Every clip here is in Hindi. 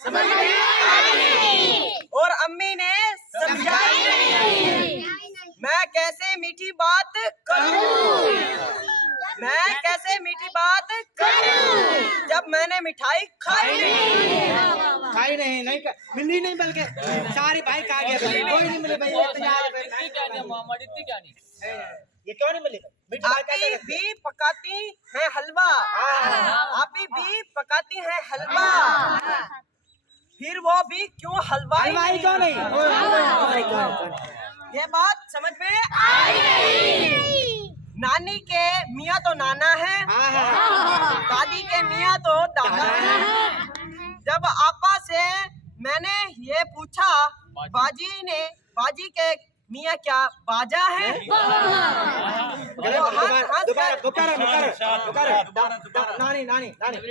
समझ में आई नहीं, और अम्मी ने समझाई नहीं। मैं कैसे मीठी बात करूं, मैं कैसे मीठी बात करूं, जब मैंने मिठाई खाई नहीं, मिली नहीं, बल्कि सारी भाई खा गया, कोई नहीं मिली भाई। ये क्यों नहीं मिली? आपी भी पकाती है हलवा, आपी भी पकाती है हलवा, फिर वो भी क्यों हलवाई क्यों नहीं? ये बात समझ में आई नहीं। नानी के मियाँ तो नाना है, दादी के मियाँ तो दादा है। जब आपा से मैंने ये पूछा, बाजी के मियाँ क्या बाजा है?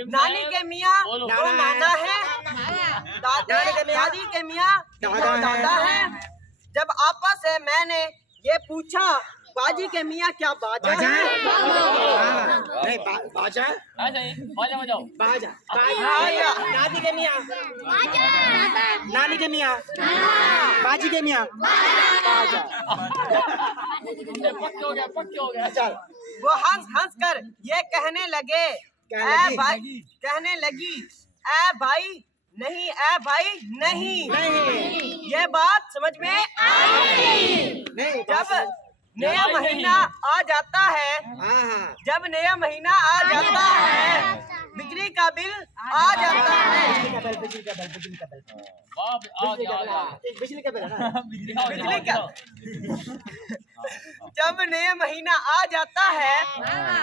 नानी के मियाँ तो नाना है, दादी के मियाँ तो दादा है। जब आपा से मैंने ये पूछा, बाजी के मियाँ क्या बाजा है? नहीं, बाजा बाजा, दादी के मियाँ, नानी के मियाँ, बाजी के मियाँ बाजा। चल, वो हंस कर ये कहने लगी, ए भाई नहीं, ये बात समझ में आई नहीं। जब नया महीना आ जाता है, जब नया महीना आ जाता है, बिजली का बिल आ जाता है, बिजली का बिल है ना? बिजली का जब नया महीना आ जाता है,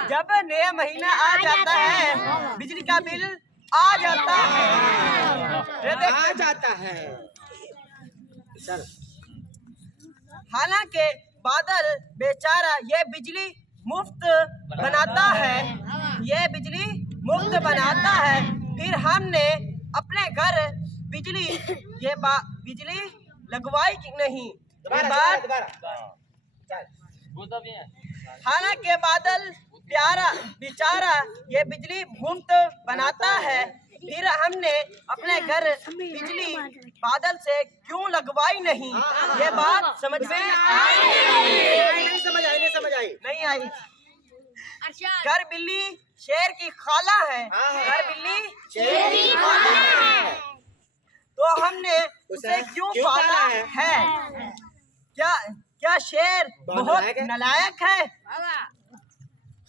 जब नया महीना आ जाता है, बिजली का बिल आ जाता है। चल, हालांकि बादल बेचारा ये बिजली मुफ्त बनाता है, ये बिजली मुफ्त बनाता है, फिर हमने अपने घर बिजली लगवाई कि नहीं? हालांकि बादल बेचारा ये बिजली मुफ्त बनाता है, फिर हमने अपने घर बिजली बादल से क्यों लगवाई नहीं? ये बात समझ में नहीं समझ आई। नहीं आई। घर बिल्ली शेर की खाला है, घर बिल्ली शेर की खाला है, तो हमने उसे क्यों पाला है? क्या शेर बहुत नालायक है?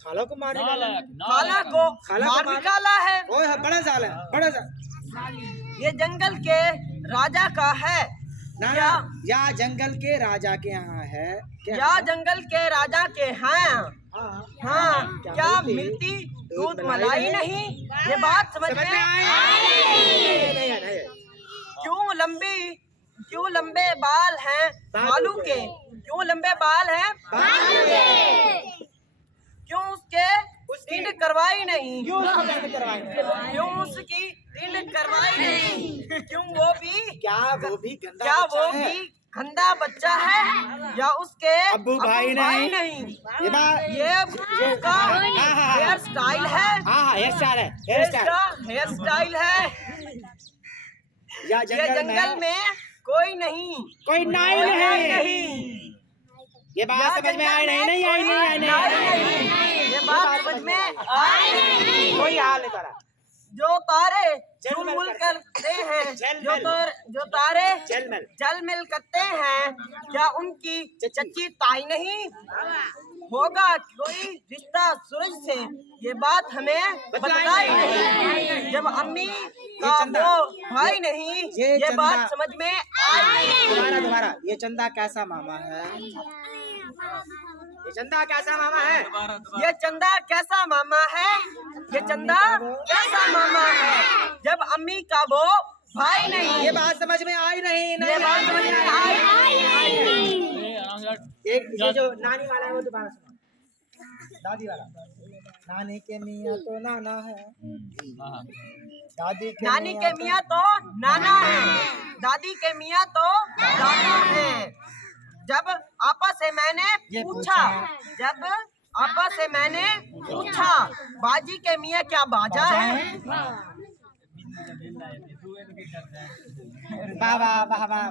खाला को मार खाला को मार निकाला है। बड़ा साल है। ये जंगल के राजा का है, या जंगल के राजा के यहाँ है, या जंगल के राजा के हैं। हाँ, क्या मिलती दूध मलाई नहीं? ये बात समझ में आई। क्यों लंबे बाल हैं भालू के? क्यों लंबे बाल हैं भालू के? क्यों उसके टिंड करवाई नहीं? क्यों उसकी टिंड करवाई नहीं? क्यों वो भी गंदा बच्चा है, या उसके अब्बू भाई नहीं? ये उसका हेयर स्टाइल है, हेयर स्टाइल है। ये जंगल में कोई नहीं। ये बात समझ में आई नहीं? ये बात समझ में आई नहीं। कोई हाल नहीं करा। जो तारे झुलमुल करते हैं, जो तारे झलमिल करते हैं, क्या उनकी चच्ची ताई नहीं? होगा कोई रिश्ता सूरज से? ये बात हमें बताई नहीं। जब अम्मी का वो भाई नहीं, ये बात समझ में आई। दोबारा ये चंदा कैसा मामा है? ये चंदा कैसा मामा है? ये चंदा कैसा मामा है? ये चंदा कैसा मामा है? जब अम्मी का वो भाई नहीं। ये बात समझ में आई नहीं? ये बात समझ में आई। एक ये जो नानी वाला है वो दोबारा सुनो। दादी वाला। नानी के मियाँ तो नाना है, नानी के मियाँ तो नाना है, दादी के मियाँ तो दादा है। जब आपा से मैंने पूछा, बाजी के मियाँ क्या बाजा है? वाह वाह वाह वाह